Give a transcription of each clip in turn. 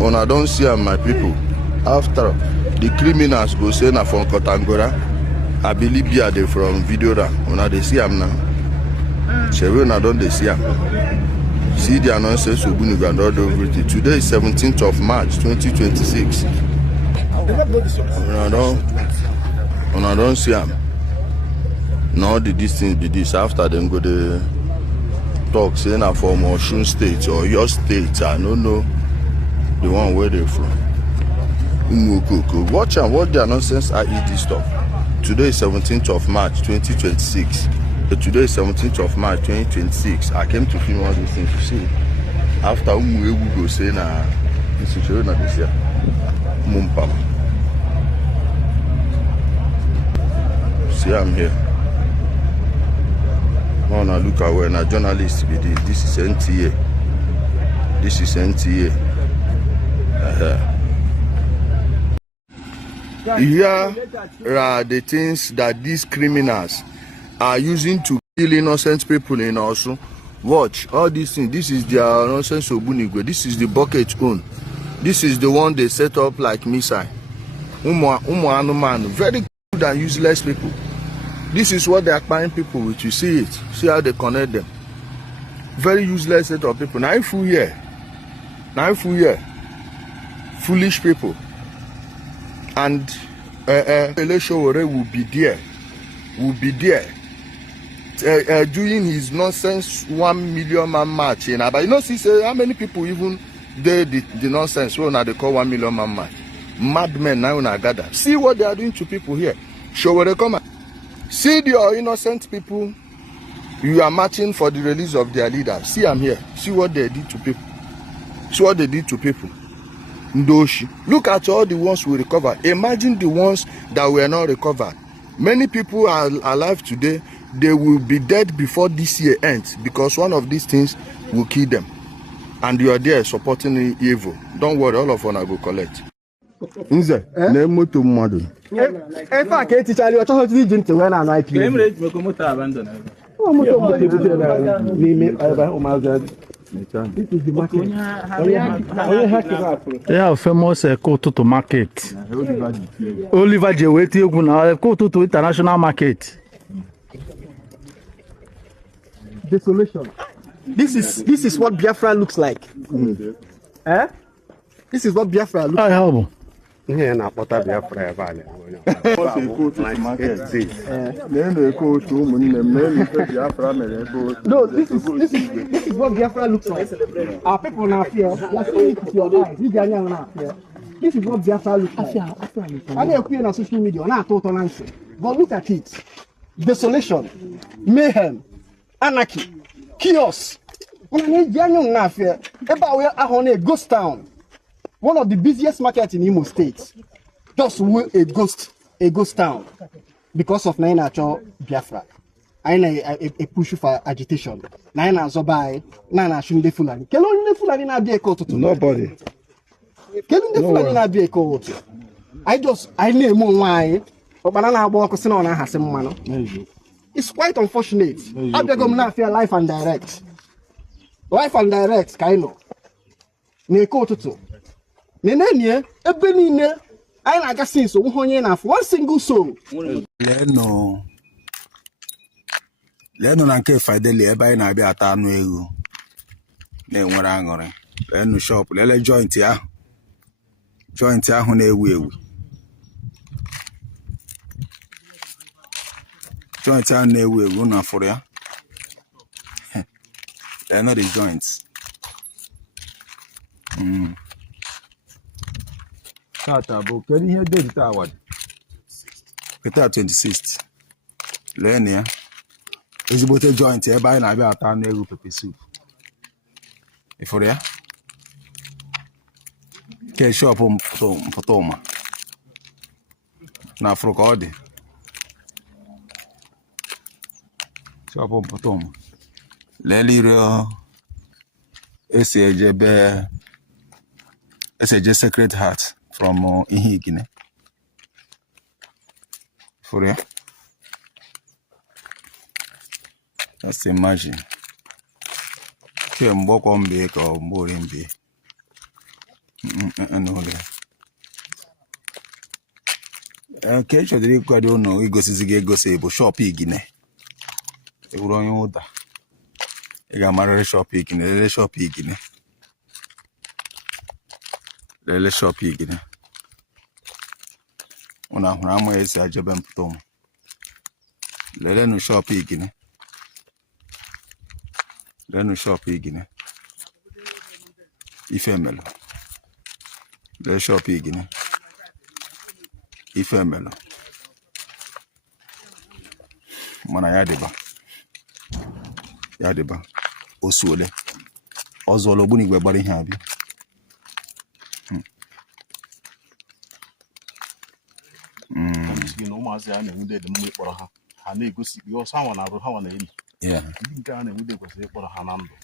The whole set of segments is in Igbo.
Una don't see am, my people. After the criminals go say na from Kotangora, I believe they from Vidora. Una they see am now. Shewe una don't they see am. See the announcements of Buniga and all everything. Today is 17th of March 2026. Una don't see am. Now the distance be this. After them go the talk saying na from Orsu State or your state. I don't know the one where they from. Watch and what their nonsense IED stuff. Today is 17th of March 2026. Today is 17th of March 2026. I came to film all these things to see. After we go say na institution na this year. Mumpama. See I'm here. Oh, now look at where a journalist be this. This is NTA. This is NTA. Here are the things that these criminals are using to kill innocent people in Orsu. Watch all these things. This is their nonsense Obunigwe. This is the bucket own. This is the one they set up like missile. Very good and useless people. This is what they are buying people with. You see it. See how they connect them. Very useless set of people. Now if we here. Foolish people. And election will be there. Doing his nonsense 1 million man march. But you know, see how many people even did the nonsense. Well, now they call 1 million man march. Madmen now na gather. See what they are doing to people here. Show where they come. See the innocent people. You are marching for the release of their leader. See, I'm here. See what they did to people. See what they did to people. Ndoshi. Look at all the ones we recovered. Imagine the ones that were not recovered. Many people are alive today. They will be dead before this year ends because one of these things will kill them. And you are there supporting evil. Don't worry, all of us will collect. Nze, name to mmadụ. Efe a ka etichara ọ chọghị iji ntị wee na IPOB. Emre eji meko moto abandon. Oh, moto n'ime ebe ụmụazị. Yeah, famous Kototo market. Oliver J. Weti egwu na Kototo international market. Desolation. This is what Biafra looks like. Eh? This is what Biafra looks like. Here na Pota Biafra Valley. No, this is what Biafra looks like. Our people now here. This is what Biafra looks like. I know you're on social media. Now total answer. But look at it. Desolation, mayhem, anarchy, chaos. About a ghost town. One of the busiest markets in Imo State, just a ghost town, because of Nainacho Biafra. I push for agitation. Naina Zobai, Nana Shunde Fulani. Kelon de Fulani na be a coat to Nobody. Kelon de Fulani na be a coat. I name why, but banana walk on a Hasemano. It's quite unfortunate. I beg na fear life and direct. Life and direct, Kaino. Neko to. Nenene, ebenine, I like a sense of one single soul. Leno na nke Fideli ebe anyị na-abịa ata anụ ewu na-enwere aṅụrị. Leno shop, lele joint ahụ na-ewu ewu. Joint ahụ na-ewu ewu na afụrụ ya. Leno the joints. Tata bụ kedu ihe date taa award? Keta 26th. Lene ya. Ezigbote joint ebe anyị na-abịa ata anụ ewu pepe soup. Ifuru ya? Kesh shop mpụtụma. Na afrụ ka ọ dị. Shop mpụtụma. Lele ire eseje Sacred Heart from Ijele. For ya. Just imagine. Mboko mbe ka mbori mbe. Kesh dịrị ịkwado ụnụ igosizi gị egosi bụ shop igine ewuru onye ụda ị ga-amarịrị shop igine lele shop igine lele shop igine ụnụ ahụrụ ama esi ajebe mpụta ụmụ lelenu shop igine lelenu shop igine ife melo lele shop igine ife melo mana ya dịba osu ole ọzọla ogbunigwe gbara ihe abịa ụmụazị a na-enwude dị mma ịkpọrọ ha na-egosi ọsọ ha na-arụ ha na-eli ndị nke a na-enwude kwesịrị ịkpọrọ ha na ndụ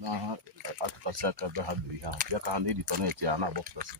na ha atụtasị aka ebe ha biri ha ya ka ha na-editọneti ya na-agbapụtasị